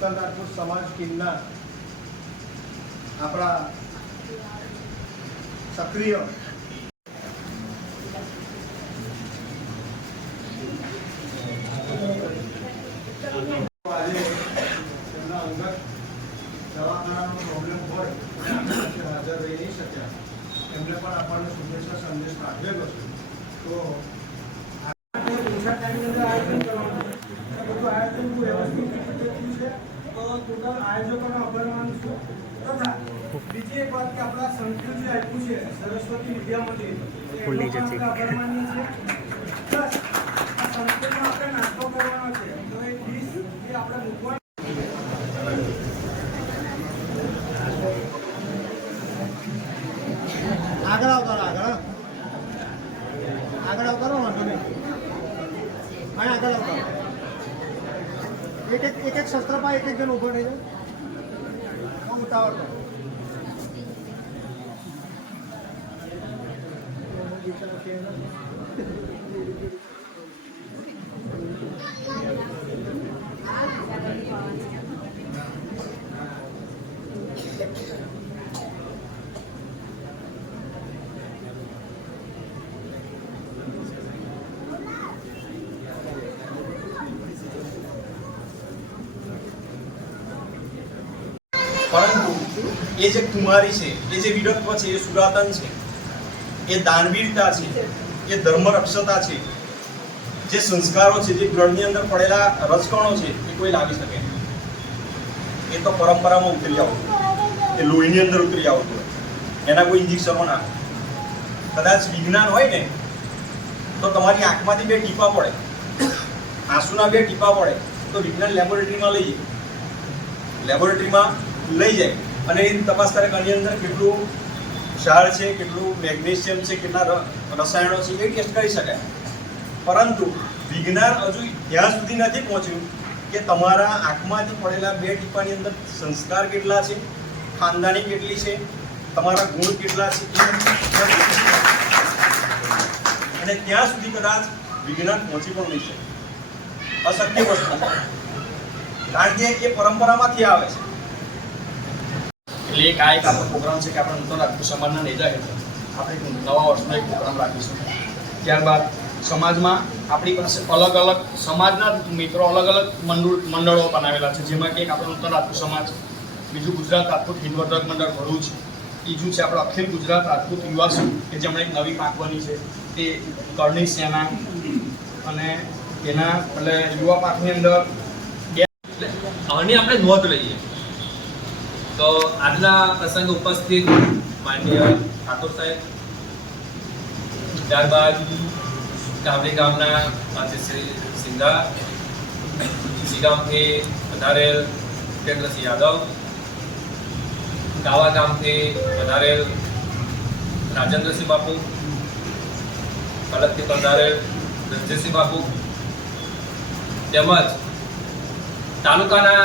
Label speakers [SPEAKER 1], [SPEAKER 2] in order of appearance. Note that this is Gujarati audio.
[SPEAKER 1] નૂતન નાગપુર સમાજ ટીમના આપણા સક્રિય. પ્રોબ્લેમ હોય હાજર રહી નહીં શક્યા. એમને પણ આપણને શુભેચ્છા, સંદેશ પાઠવેલો છે. તો
[SPEAKER 2] ઓછા ટાઈમની અંદર આયોજન કરવાનું છે એ બધું આયોજન બહુ વ્યવસ્થિત રીતે થયું છે તો ટોટલ આયોજકોનો આભાર માનું છું. તથા બીજી એક વાત કે આપણા સંકુલ જે આપ્યું છે સરસ્વતી વિદ્યા મંદિર ખુલ્લી જશે આભાર માનીએ છીએ. પ્લસ આ સંકુલમાં આપણે નાસ્તો કરવાનો છે. તો એ ડીશ જે આપણે મૂકવાની
[SPEAKER 1] આગળ આવતો આગળ આગળ આવતો વાંધો નહીં. અહીં આગળ આવતા. એક એક એક એક શસ્ત્ર પા એક એક જણ ઊભો રહી જાય ઉતાવળ કરો.
[SPEAKER 3] પરંતુ એ જે કુમારી છે, એ જે વિરત્વ છે, એ સુરાતન છે, એ દાનવીરતા છે, એ ધર્મરક્ષતા છે, જે સંસ્કારો છે, જે ગ્રહની અંદર પડેલા રજકણો છે, એ કોઈ લાવી શકે. એ તો પરંપરામાં ઉતરી આવતું એ લોહીની અંદર ઉતરી આવતું એના કોઈ ઇન્જેક્શનો ના કદાચ વિજ્ઞાન હોય ને, તો તમારી આંખમાંથી બે ટીપા પડે. આંસુના બે ટીપા પડે. તો વિજ્ઞાન લેબોરેટરીમાં લઈ લેબોરેટરીમાં લઈ જાય. અને એ તપાસ કરે કે આની અંદર કેટલું ક્ષાર છે, કેટલું મેગ્નેશિયમ છે, કેટલા રસાયણો છે, એ ટેસ્ટ કરી શકાય. પરંતુ વિજ્ઞાન હજુ ત્યાં સુધી નથી પહોંચ્યું કે તમારા આંખમાંથી પડેલા બે ટીપાની અંદર સંસ્કાર કેટલા છે, ખાનદાની કેટલી છે, તમારા ગુણ કેટલા છે અને ત્યાં સુધી કદાચ વિજ્ઞાન પહોંચી પણ નહીં શકે. અશક્ય વસ્તુ. કારણ કે એ પરંપરામાંથી આવે છે. એટલે એક આ એક આપણો પ્રોગ્રામ છે કે આપણે નૂતન રાજપૂત સમાજના નેજા હેઠળ આપણે નવા વર્ષનો એક પ્રોગ્રામ રાખીશું. ત્યારબાદ સમાજમાં આપણી પાસે અલગ અલગ સમાજના મિત્રો અલગ અલગ મંડળ બનાવેલા છે. જેમાં કે એક આપણો નૂતન રાજપૂત સમાજ, બીજું ગુજરાત રાજપૂત હિન્દવર્ધક મંડળ ભરૂચ, ત્રીજું છે આપણો અખિલ ગુજરાત રાજપૂત યુવા સંઘ, કે જેમણે એક નવી પાંખ બની છે તે કરણી સેના અને એના એટલે યુવા પાંખની અંદર
[SPEAKER 4] એટલે આની આપણે નોંધ લઈએ. તો આજના પ્રસંગ ઉપસ્થિત માન્ય ઠાકોર સાહેબ, ત્યારબાદ ગામડી ગામના માનસી શ્રી સિંધા ગામથી વધારેલ ભૂપેન્દ્રસિંહ યાદવ, ગાવા ગામથી વધારેલ રાજેન્દ્રસિંહ બાપુ, કલકથી પધારેલ રણજીતસિંહ બાપુ, તેમજ તાલુકાના